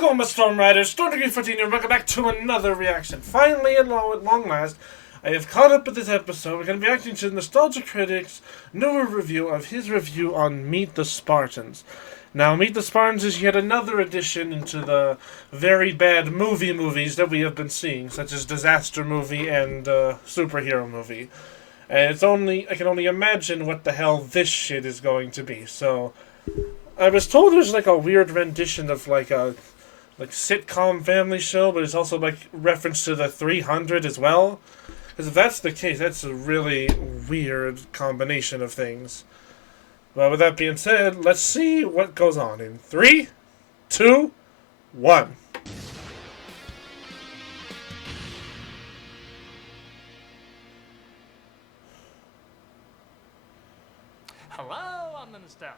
it going, my Storm Riders? StormeDegree 14 here, welcome back to another reaction. Finally, at long last, I have caught up with this episode. We're going to be reacting to Nostalgia Critic's newer review of his review on Meet the Spartans. Now, Meet the Spartans is yet another addition into the very bad movies that we have been seeing, such as Disaster Movie and Superhero Movie. And I can only imagine what the hell this shit is going to be. So, I was told there's like a weird rendition of like a sitcom family show, but it's also like reference to the 300 as well. Because if that's the case, that's a really weird combination of things. But with that being said, let's see what goes on in 3, 2, 1. Hello, I'm the Nostalgia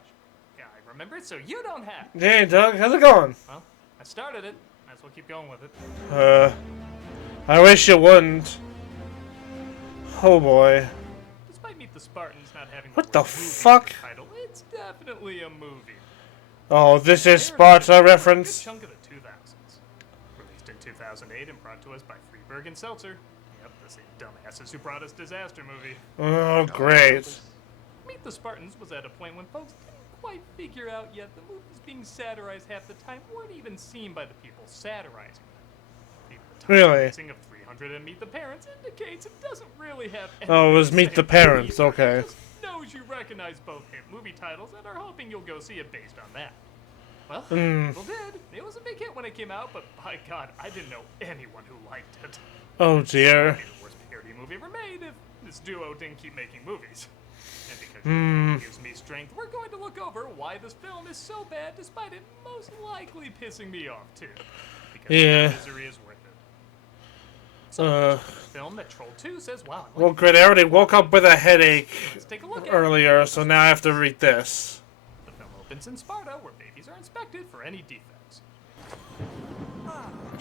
Guy. Remember it so you don't have. Hey, Doug, how's it going? Well, I started it. Might as well keep going with it. I wish you wouldn't. Oh boy. Despite Meet the Spartans not having What the movie fuck? title, it's definitely a movie. Oh, this is Sparta reference. A good chunk of the 2000s. Released in 2008 and brought to us by Freeberg and Seltzer. Yep, the same dumbasses who brought us Disaster Movie. Oh, great. Meet the Spartans was at a point when folks didn't quite figure out yet the movies being satirized half the time weren't even seen by the people satirizing them. The Really? of 300 and Meet the Parents indicates it doesn't really have Oh, it was anything to Meet say the about Parents, either. okay. It just knows you recognize both hit movie titles and are hoping you'll go see it based on that. Well, people did. It was a big hit when it came out, but by God, I didn't know anyone who liked it. Oh dear. It'd be the worst parody movie ever made if this duo didn't keep making movies. And because it gives me strength, we're going to look over why this film is so bad, despite it most likely pissing me off too. Because Yeah. the misery is worth it. So, film that Troll 2 says, wow. Well, great. I already woke up with a headache Let's take a look at earlier, so now I have to read this. The film opens in Sparta, where babies are inspected for any defects.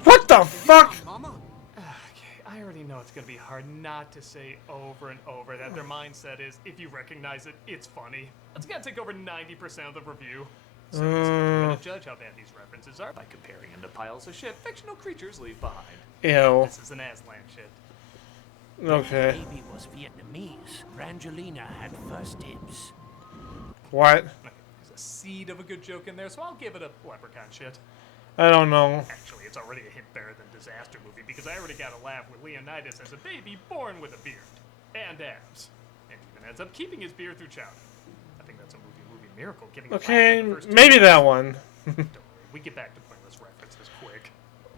What the fuck? Okay, I already know it's going to be hard not to say over and over that their mindset is, if you recognize it, it's funny. That's going to take over 90% of the review. So it's going to judge how bad these references are by comparing them to piles of shit fictional creatures leave behind. Ew. This is an Aslan shit. Okay. Baby was Vietnamese. Brangelina had first dibs. What? Okay, there's a seed of a good joke in there, so I'll give it a leprechaun shit. I don't know. Actually, it's already a hint better than Disaster Movie because I already got a laugh with Leonidas as a baby born with a beard and abs, and even ends up keeping his beard through childhood. I think that's a movie miracle. Getting Okay, maybe that one. Don't worry, we get back to pointless references quick.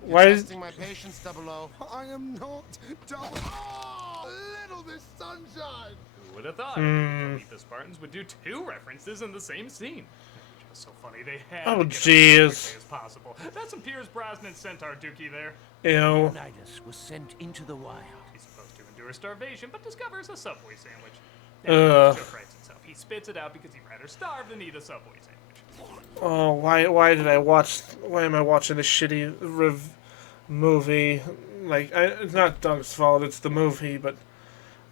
Why is... Testing my patience, Double O. I am not double. Oh, little Miss Sunshine. Who would have thought? Meet the Spartans would do 2 references in the same scene. Just so funny they had. Oh, to get it as quickly jeez. as possible. That's some Pierce Brosnan Centaur Dookie there. Ew. Leonidas was sent into the wild. He's supposed to endure starvation, but discovers a Subway sandwich. Ugh. The joke writes itself. He spits it out because he'd rather starve than eat a Subway sandwich. Oh, why did I watch... Why am I watching this shitty movie? Like, it's not Doug's fault, it's the movie, but...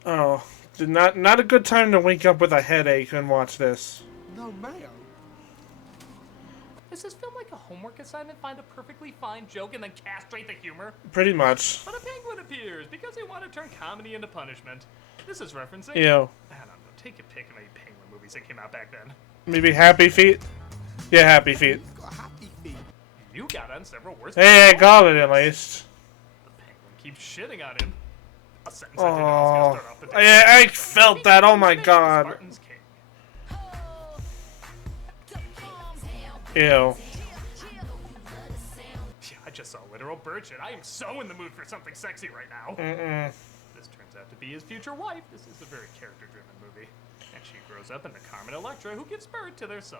Oh, not a good time to wake up with a headache and watch this. No mayo. Is this film like a homework assignment? Find a perfectly fine joke and then castrate the humor? Pretty much. But a penguin appears because they want to turn comedy into punishment. This is referencing... Ew. I don't know. Take your pick of any penguin movies that came out back then. Maybe Happy Feet? Yeah, Happy Feet. You've got happy feet. You got on several worse... Hey, I got it at least. The penguin keeps shitting on him. A sentence I didn't know was Oh, going to start off the day. I felt that. Oh my god. Spartans king. Ew. Yeah, I just saw literal bird shit. I am so in the mood for something sexy right now. This turns out to be his future wife. This is a very character-driven movie. And she grows up into Carmen Electra, who gives birth to their son.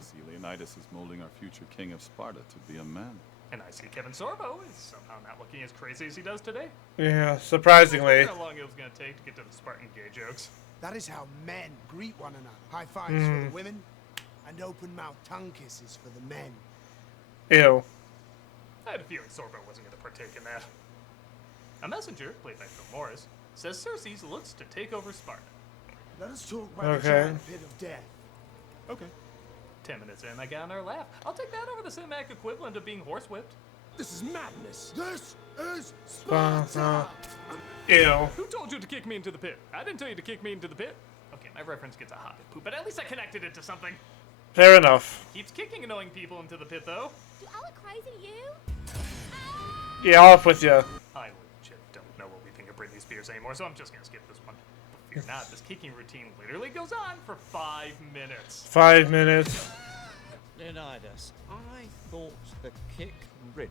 See, Leonidas is molding our future king of Sparta to be a man. And I see Kevin Sorbo is somehow not looking as crazy as he does today. Yeah, surprisingly. How long it was going to take to get to the Spartan gay jokes. That is how men greet one another. High fives for the women, and open mouth tongue kisses for the men. Ew. I had a feeling Sorbo wasn't going to partake in that. A messenger, played by Phil Morris, says Circe looks to take over Sparta. Let us talk by the giant pit of death. Okay. Okay. What? What? What? 10 minutes in, I got another laugh. I'll take that over the cinematic equivalent of being horsewhipped. This is madness. This is Sparta. Sparta. Ew. Who told you to kick me into the pit? I didn't tell you to kick me into the pit. Okay, my reference gets a hobbit poop, but at least I connected it to something. Fair enough. Keeps kicking annoying people into the pit, though. Do I look crazy to you? Yeah, I'll up with you. I legit don't know what we think of Britney Spears anymore, so I'm just gonna skip this one. But fear not, this kicking routine literally goes on for 5 minutes. 5 minutes. Leonidas, I thought the kick rid.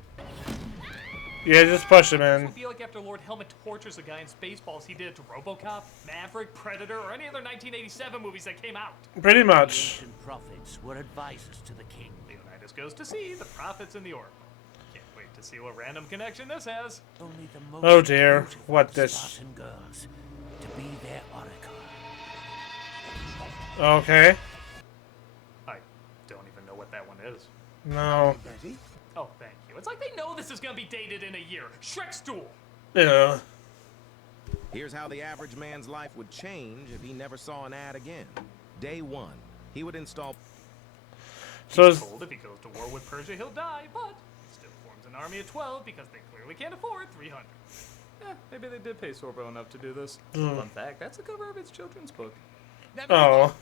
Yeah, just push him This in. would be like after Lord Helmet tortures a guy in Spaceballs he did it to RoboCop, Maverick, Predator, or any other 1987 movies that came out. Pretty The much. ancient prophets were advisors to the king. Leonidas goes to see the prophets in the Oracle. Can't wait to see what random connection this has. Only the most Oh dear, beautiful what this? Spartan girls to be their oracle. Okay. I don't even know what that one is. No. Ready? Oh, thank you. It's like they know this is gonna be dated in a year. Shrek stool. Ew. Here's how the average man's life would change if he never saw an ad again. Day 1, he would install So is, Told if he goes to war with Persia, he'll die, but he still forms an army of 12 because they clearly can't afford 300. Maybe they did pay Sorbo enough to do this. Fun fact, that's the cover of its children's book. Never oh.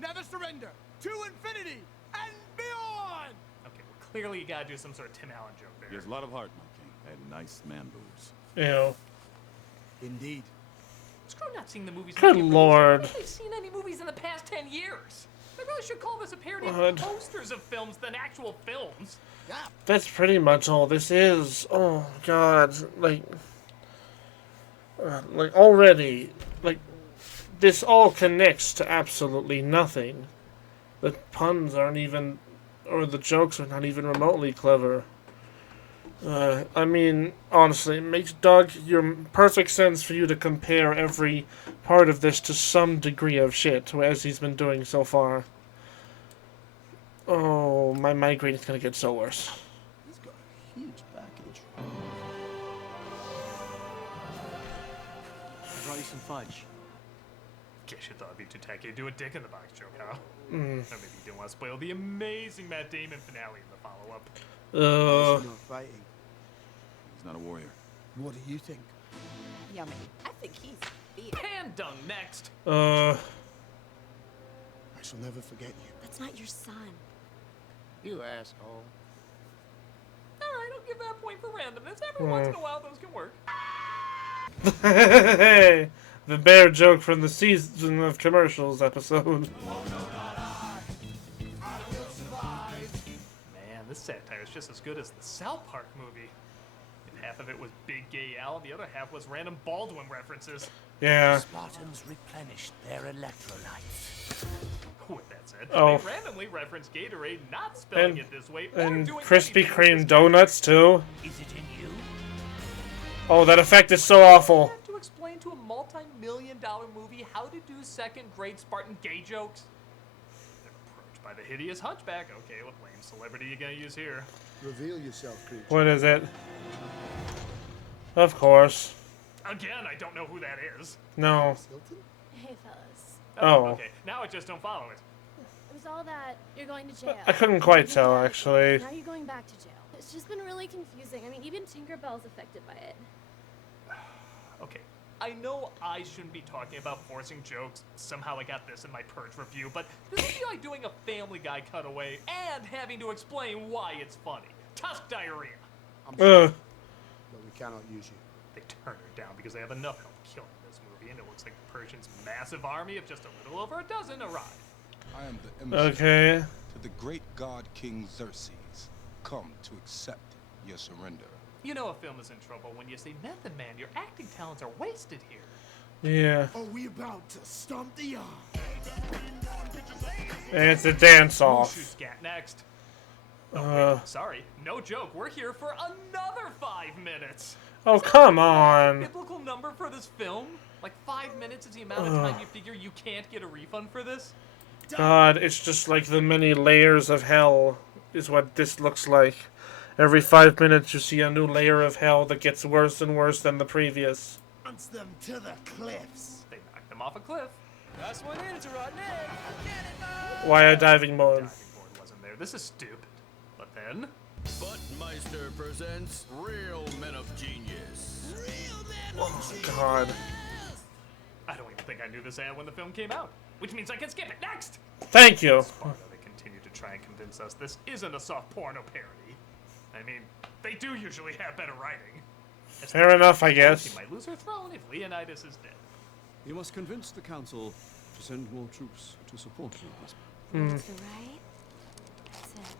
Never surrender. To infinity and beyond. Okay, well, clearly you gotta do some sort of Tim Allen joke He there. has a lot of heart, my king. And nice man boobs. Ew. Indeed. Screw not seeing the movies. Good making movies. lord. I don't think they've seen any movies in the past 10 years. They really should call this a parody What? of posters of films than actual films. Yeah. That's pretty much all this is. Oh god. Like already, like, this all connects to absolutely nothing. The puns aren't even, or the jokes are not even remotely clever. I mean, honestly, it makes your perfect sense for you to compare every part of this to some degree of shit, as he's been doing so far. Oh, my migraine is gonna get so worse. He's got a huge package. I brought you some fudge. Guess you thought it'd be too tacky to do a dick in the box joke, huh? Or maybe you didn't want to spoil the amazing Matt Damon finale in the follow-up. He's not fighting. He's not a warrior. What do you think? Yummy. I think he's fierce. Hand dung next. I shall never forget you. That's not your son. You asshole. Alright, I'll give that point for randomness. Every once in a while, those can work. Hey, the bear joke from the season of commercials episode. Man, this satire is just as good as the South Park movie. If half of it was Big Gay Al, and the other half was random Baldwin references. Yeah. Spartans replenished their electrolytes. With that said, Oh. they randomly reference Gatorade not spelling And- it this way or And doing Krispy anything with Kreme this donuts too. Is it in you? Oh, that effect is so awful. have to explain to a multi-million-dollar movie how to do second-grade Spartan gay jokes? They're approached by the hideous hunchback. Okay, what lame celebrity you gonna use here? Reveal yourself, creature. What is it? Of course. Again, I don't know who that is. No. Hilton? Hey, fellas. Oh. Okay, now I just don't follow it. It was all that you're going to jail. I couldn't quite tell, actually. Now you're going back to jail. It's just been really confusing. I mean, even Tinkerbell's affected by it. Okay, I know I shouldn't be talking about forcing jokes. Somehow I got this in my Purge review, but this would be like doing a Family Guy cutaway and having to explain why it's funny. Tusk diarrhea. I'm sorry, but we cannot use you. They turn her down because they have enough help killing this movie, and it looks like the Persians' massive army of just a little over a dozen arrived. I am the emissary Okay. to the great god King Xerxes, come to accept your surrender. You know a film is in trouble when you say, Method Man, your acting talents are wasted here. Yeah. Are we about to stomp the yard? And it's a dance Shoot off. scat next. Sorry, no joke. We're here for another 5 minutes. Oh, come on. Biblical number for this film? Like 5 minutes is the amount of time you figure you can't get a refund for this? God, it's just like the many layers of hell is what this looks like. Every 5 minutes you see a new layer of hell that gets worse and worse than the previous. Bounce them to the cliffs. They knocked them off a cliff. That's one in, it's a rotten egg. Why a diving board? Diving board this is stupid. But then... Buttmeister presents Real Men of Genius. Oh, God. I don't even think I knew this ad when the film came out. Which means I can skip it. Next! Thank you. Sparta, they continue to try and convince us this isn't a soft porno parody. I mean, they do usually have better writing. Fair enough, I guess. She might lose her throne if Leonidas is dead. You must convince the council to send more troops to support you. That's right. That's it.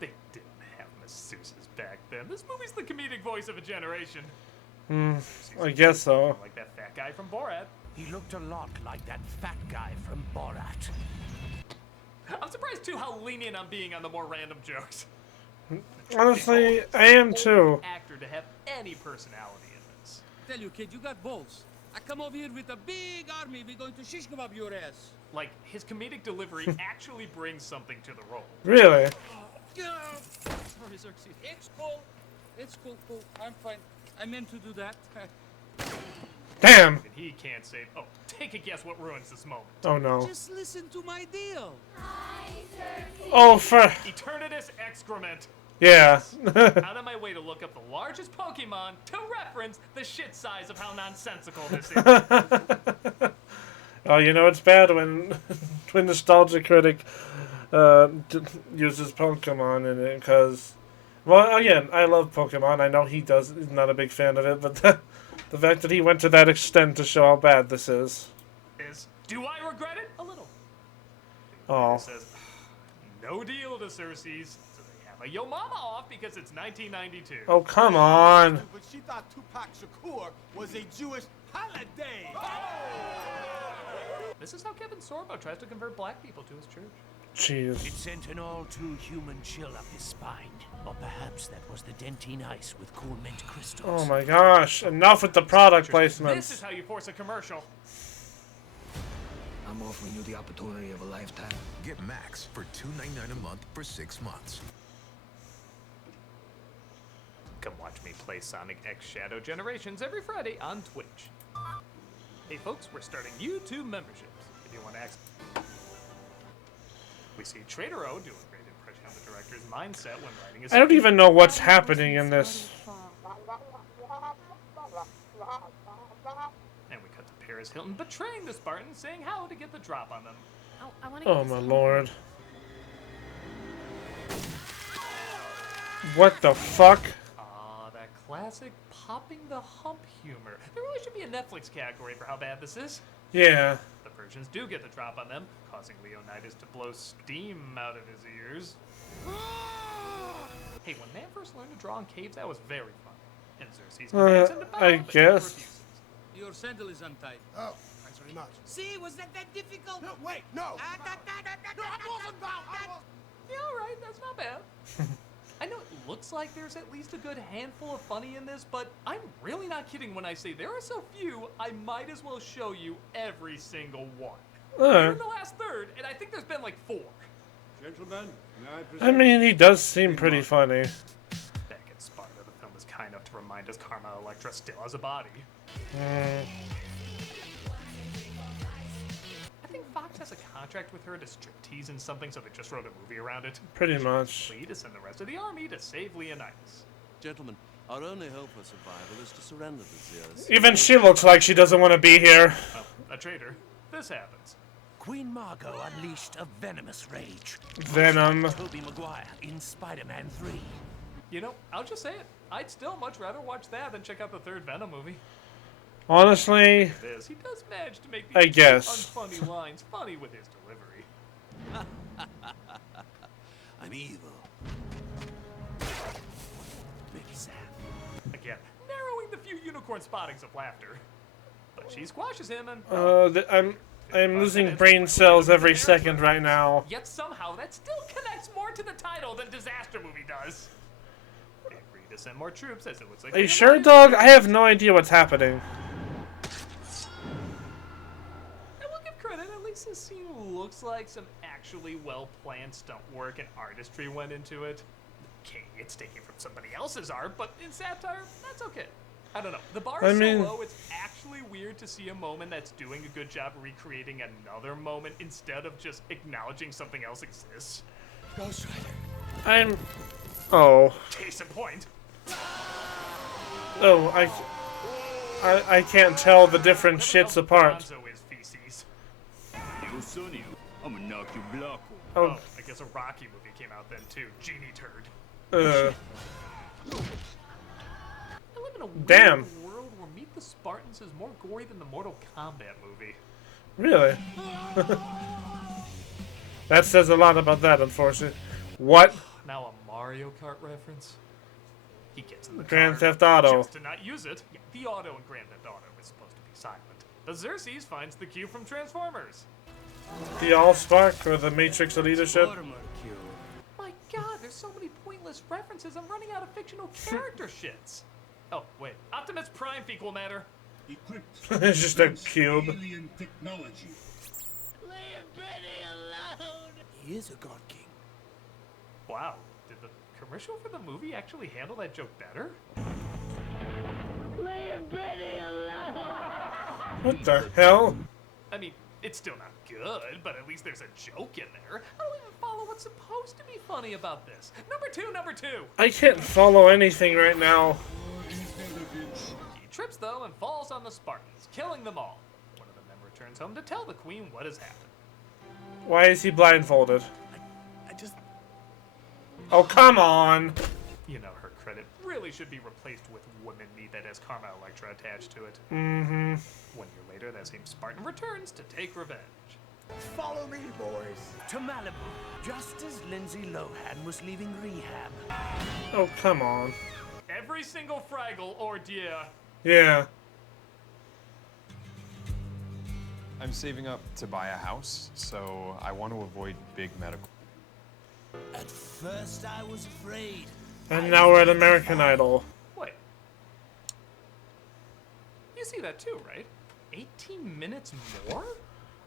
They didn't have masseuses back then. This movie's the comedic voice of a generation. I guess so. Like that fat guy from Borat. He looked a lot like that fat guy from Borat. I'm surprised too how lenient I'm being on the more random jokes. Honestly, I am too. Actor to have any personality in this. Tell you, kid, you got balls. I come over here with a big army. We're going to shish kebab your ass. Like, his comedic delivery actually brings something to the role. Really? Sorry, Xerxes. It's cool. It's cool. I'm fine. I meant to do that. Damn. And he can't save. Oh, take a guess what ruins this moment. Oh no. Just listen to my deal. Oh, for Eternatus excrement. yeah. Out of my way to look up the largest Pokemon to reference the shit size of how nonsensical this is. Oh, you know it's bad when when Nostalgia Critic uses Pokemon in it because, well, again, I love Pokemon. I know he does. He's not a big fan of it, but the fact that he went to that extent to show how bad this is. Do I regret it? A little. Oh. It says, no deal to Xerxes, so they have a Yo Mama off because it's 1992. Oh, come on. But she thought Tupac Shakur was a Jewish holiday. This is how Kevin Sorbo tries to convert black people to his church. Jeez. It sent an all-too-human chill up his spine. Or perhaps that was the dentine ice with cool mint crystals. Oh my gosh. Enough with the product This is placements. how you force a commercial. I'm offering you the opportunity of a lifetime. Get Max for $2.99 a month for 6 months. Come watch me play Sonic X Shadow Generations every Friday on Twitch. Hey folks, we're starting YouTube memberships. If you want to access. We see Trader O doing a great impression of the director's mindset when writing his. I don't even know what's happening in this. And we cut to Paris Hilton betraying the Spartans, saying how to get the drop on them. Oh, I want to Oh my lord. What the fuck? Ah, that classic popping the hump humor. There really should be a Netflix category for how bad this is. Yeah. The Persians do get the drop on them, causing Leonidas to blow steam out of his ears. Hey, when man first learned to draw in caves, that was very fun. And Xerxes commands him to bow, I but he guess. refuses. Your sandal is untied. Oh, thanks very much. See, was that difficult? No, wait, no. No, I wasn't bound. Yeah, alright, that's not bad. I know it looks like there's at least a good handful of funny in this, but I'm really not kidding when I say there are so few, I might as well show you every single one. We're in the last third, and I think there's been like 4. Gentlemen, I mean, he does seem pretty funny. Back at Sparta, the film is kind enough to remind us Carmel Electra still has a body. I think Fox has a contract with her to striptease in something, so they just wrote a movie around it. Pretty much. To send the rest of the army to save Leonidas. Gentlemen, our only hope for survival is to surrender the Zeus. Even she looks like she doesn't want to be here. Oh, a traitor. This happens. Queen Margot unleashed a venomous rage. Venom. Tobey Maguire in Spider-Man 3. You know, I'll just say it. I'd still much rather watch that than check out the third Venom movie. Honestly, He does manage to make I these guess. unfunny lines funny with his delivery. I'm evil. Maybe sad. Again, narrowing the few unicorn spottings of laughter. But she squashes him and... I'm losing brain cells every second right now. Yet somehow that still connects more to the title than Disaster Movie does. They agree to send more troops as it looks like... Are you sure, dog? I have no idea what's happening. I will give credit, at least this scene looks like some actually well-planned stunt work and artistry went into it. Okay, it's taken from somebody else's art, but in satire, that's okay. I don't know. The bar is so low, it's actually weird to see a moment that's doing a good job recreating another moment instead of just acknowledging something else exists. Ghost Rider. I'm... Oh. Case in point. Oh, I can't tell the different shits apart. Gonzo is feces. You son you. I'm gonna knock your block off. Oh, I guess a Rocky movie came out then too. Genie turd. I live in a weird Damn. world where Meet the Spartans is more gory than the Mortal Kombat movie. Really? That says a lot about that, unfortunately. What? Now a Mario Kart reference? He gets in the Grand car Theft Auto. just to not use it. Yeah, the auto in Grand Theft Auto is supposed to be silent. But Xerxes finds the cue from Transformers. The Allspark or the Matrix of Leadership? My god, there's so many pointless references. I'm running out of fictional character shits. Oh, wait. Optimus Prime fecal matter. It's just a cube. Alien technology. He is a god king. Wow. Did the commercial for the movie actually handle that joke better? What the hell? I mean, it's still not good, but at least there's a joke in there. I don't even follow what's supposed to be funny about this. Number two. I can't follow anything right now. He trips, though, and falls on the Spartans, killing them all. One of them then returns home to tell the queen what has happened. Why is he blindfolded? I just... Oh, come on. You know, her credit really should be replaced with Women Meat that has Karma Electra attached to it. Mm-hmm. 1 year later, that same Spartan returns to take revenge. Follow me, boys. To Malibu, just as Lindsay Lohan was leaving rehab. Oh, come on. Every single Fraggle, or yeah. Yeah. I'm saving up to buy a house, so I want to avoid big medical. At first, I was afraid. And now we're at American Idol. Wait. You see that too, right? 18 minutes more?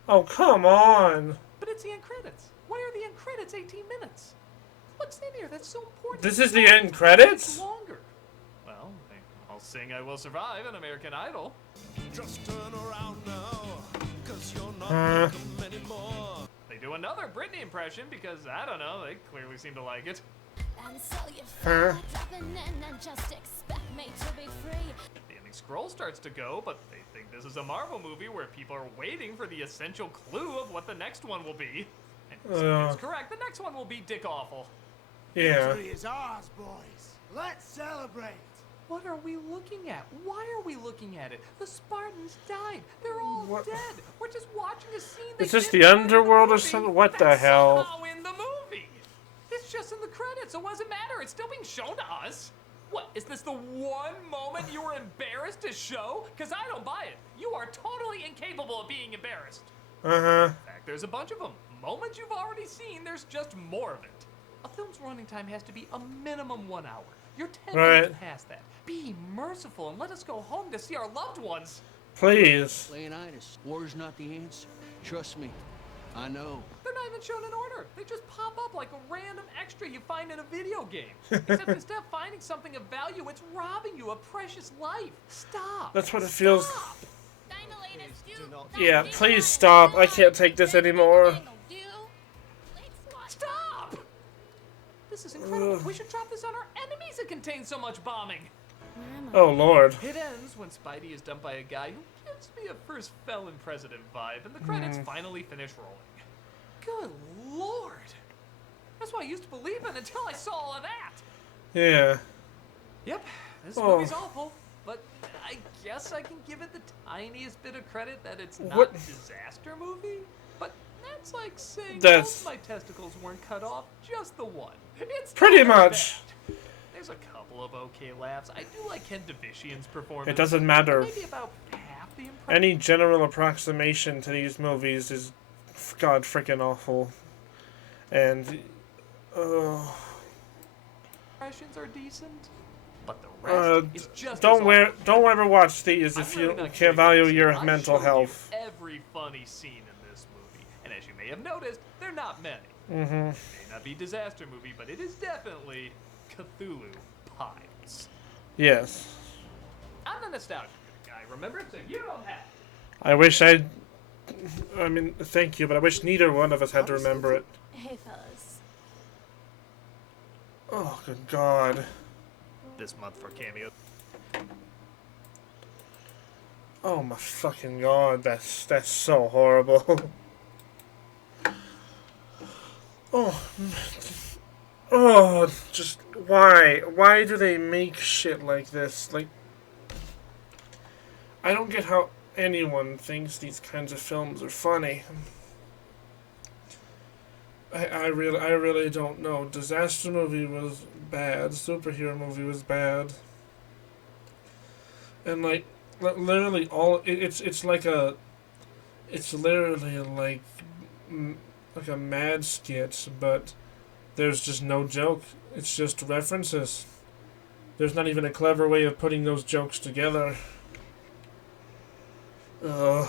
Oh, come on. But it's the end credits. Why are the end credits 18 minutes? What's in here that's so important? This is the end credits? Longer. Well, I'll sing I Will Survive in American Idol. Just turn around now, 'cause you're not Uh. welcome anymore. They do another Britney impression because, I don't know, they clearly seem to like it. And so you Huh? dropping in and just expect me to be free. The ending scroll starts to go, but they think this is a Marvel movie where people are waiting for the essential clue of what the next one will be. And it's correct, the next one will be Dick Awful. Yeah. Victory is ours, boys. Let's celebrate. What are we looking at? Why are we looking at it? The Spartans died. They're all dead. We're just watching a scene. Is this the underworld or something? What the hell? Somehow in the movie. It's just in the credits, so what does it matter? It's still being shown to us. What, is this the one moment you were embarrassed to show? Because I don't buy it. You are totally incapable of being embarrassed. Uh-huh. In fact, there's a bunch of them. Moments you've already seen, there's just more of it. A film's running time has to be a minimum 1 hour. You're 10 minutes past that. Be merciful and let us go home to see our loved ones. Please. Leonidas, war's not the answer. Trust me, I know. They're not even shown in order. They just pop up like a random extra you find in a video game. Except instead of finding something of value, it's robbing you of precious life. Stop. That's what it feels. Stop. Yeah, please stop. I can't take this anymore. Stop! This is incredible. We should drop this on our enemies. It contains so much bombing. Oh, Lord. It ends when Spidey is dumped by a guy who gives me a first felon president vibe, and the credits finally finish rolling. Good Lord. That's what I used to believe in until I saw all of that. Yeah. Yep, this movie's awful, but I guess I can give it the tiniest bit of credit that it's not a disaster movie. But that's like saying both my testicles weren't cut off, just the one. It's pretty much. Bad. There's a couple of okay laughs. I do like Ken Davician's performance. It doesn't matter. Maybe about half the impression. Any general approximation to these movies is, God, freaking awful. And, impressions are decent, but the rest is just don't ever watch these if you can't value your mental health. Every funny scene in this movie, and as you may have noticed, they're not many. Mm-hmm. It may not be a disaster movie, but it is definitely Cthulhu Pines. Yes. I'm the nostalgia guy, remember? So you don't have. I mean, thank you, but I wish neither one of us had to remember it. Hey, fellas. Oh, good God. This month for cameo. Oh my fucking God, that's so horrible. Oh, just why? Why do they make shit like this? Like, I don't get how anyone thinks these kinds of films are funny. I really don't know. Disaster movie was bad. Superhero movie was bad. And like, literally all it's literally like a mad skit, but there's just no joke. It's just references. There's not even a clever way of putting those jokes together. I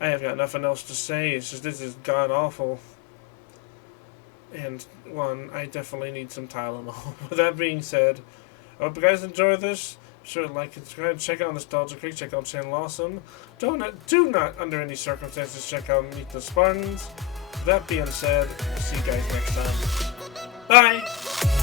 have got nothing else to say. It's just, this is god awful. And one, I definitely need some Tylenol. With that being said, I hope you guys enjoy this. Sure, like and subscribe. Check out Nostalgia Creek. Check out Channel Awesome. Do not, under any circumstances, check out Meet the Spartans. That being said, see you guys next time. Bye!